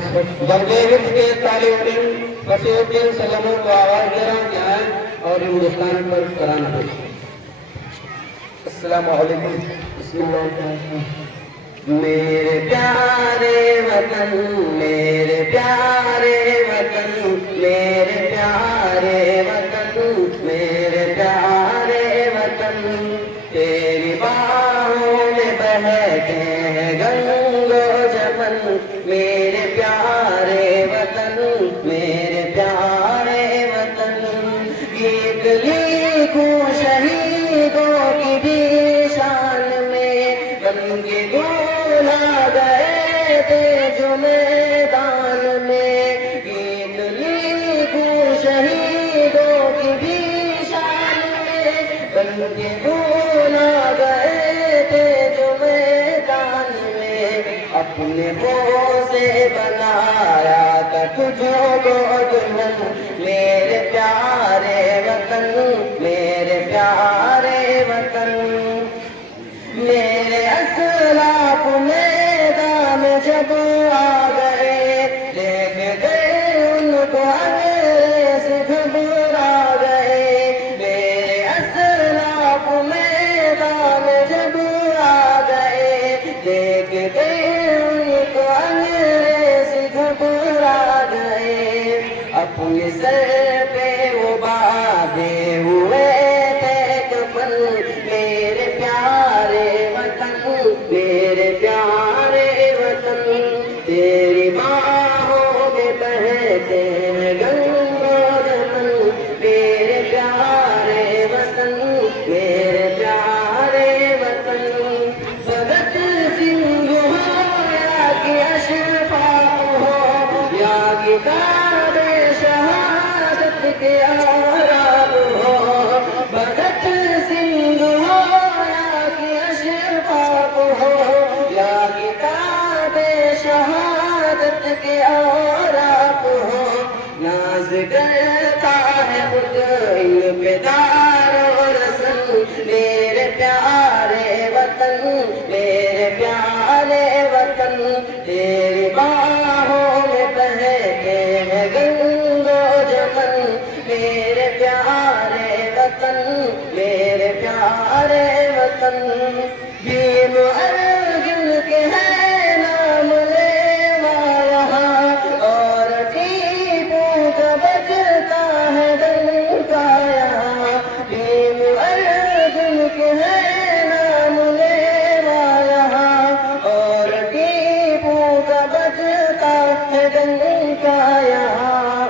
بردیوت کے طالب علم فصیح الدین سلموں کو آواز دے رہا ہوں کہ آئیں اور ہندوستان پر ترانہ پیش. السلام علیکم. بسم اللہ الرحمن الرحیم. میرے پیارے وطن، میرے پیارے وطن، میرے پیارے وطن، میرے پیارے وطن، تیری باہوں میں بہتے ہیں گنگ و جمن. میرے پیارے وطن، میرے پیارے وطن، گیت لکھوں شہیدوں کی بھی شان میں، بن کے گولا گئے تھے جو میدان میں. گیت لکھوں شہیدوں کی بھی شان میں، بن کے گولا گئے تھے جو میدان میں. اپنے پاؤں سے بنایا تھا تجھو کو دلہن، میرے پیارے وطن، میرے پیارے وطن. میرے اسلاف میدان جب آ گئے، دیکھ گئے ان کو انگریز گھبرا گئے. میرے اسلاف میدان جب آ گئے، دیکھ گئے ان کو انگریز گھبرا گئے. اپنے سر پہ وہ باندھے ہوئے تھے کفن، میرے پیارے وطن، میرے پیارے وطن، تیری باہوں میں بہتے ہیں گنگ و جمن. میرے پیارے وطن، میرے پیارے وطن، بھگت سنگھ ہو یا کہ اشفاق ہو، یا کتاب شہادت کے آرام ہو. بھگت سنگھ ہو یا کہ اشفاق ہو، یا کتاب شہادت کے آرام ہو. ناز کرتا ہے خود ان پہ دار و رسن، میرے پیارے وطن، میرے پیارے وطن، تیری باہوں میں بہتے ہیں گنگ و جمن. میرے پیارے وطن، میرے پیارے وطن، بھیم ارجن کے ہے نام لیوا یہاں، اور ٹیپو کا بجتا ہے ڈنکا یہاں. بھیم ارجن کے ہے نام لیوا یہاں، اور ٹیپو کا بجتا ہے ڈنکا یہاں.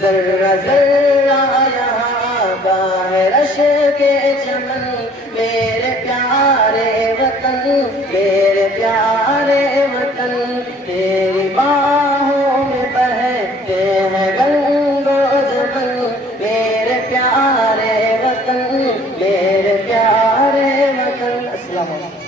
ذرہ ذرہ یہاں کا ہے رش کے چمن، میرے پیارے وطن، میرے پیارے وطن، تیری باہوں میں بہتے ہیں گنگ و جمن. میرے پیارے وطن، میرے پیارے وطن. السلام علیکم.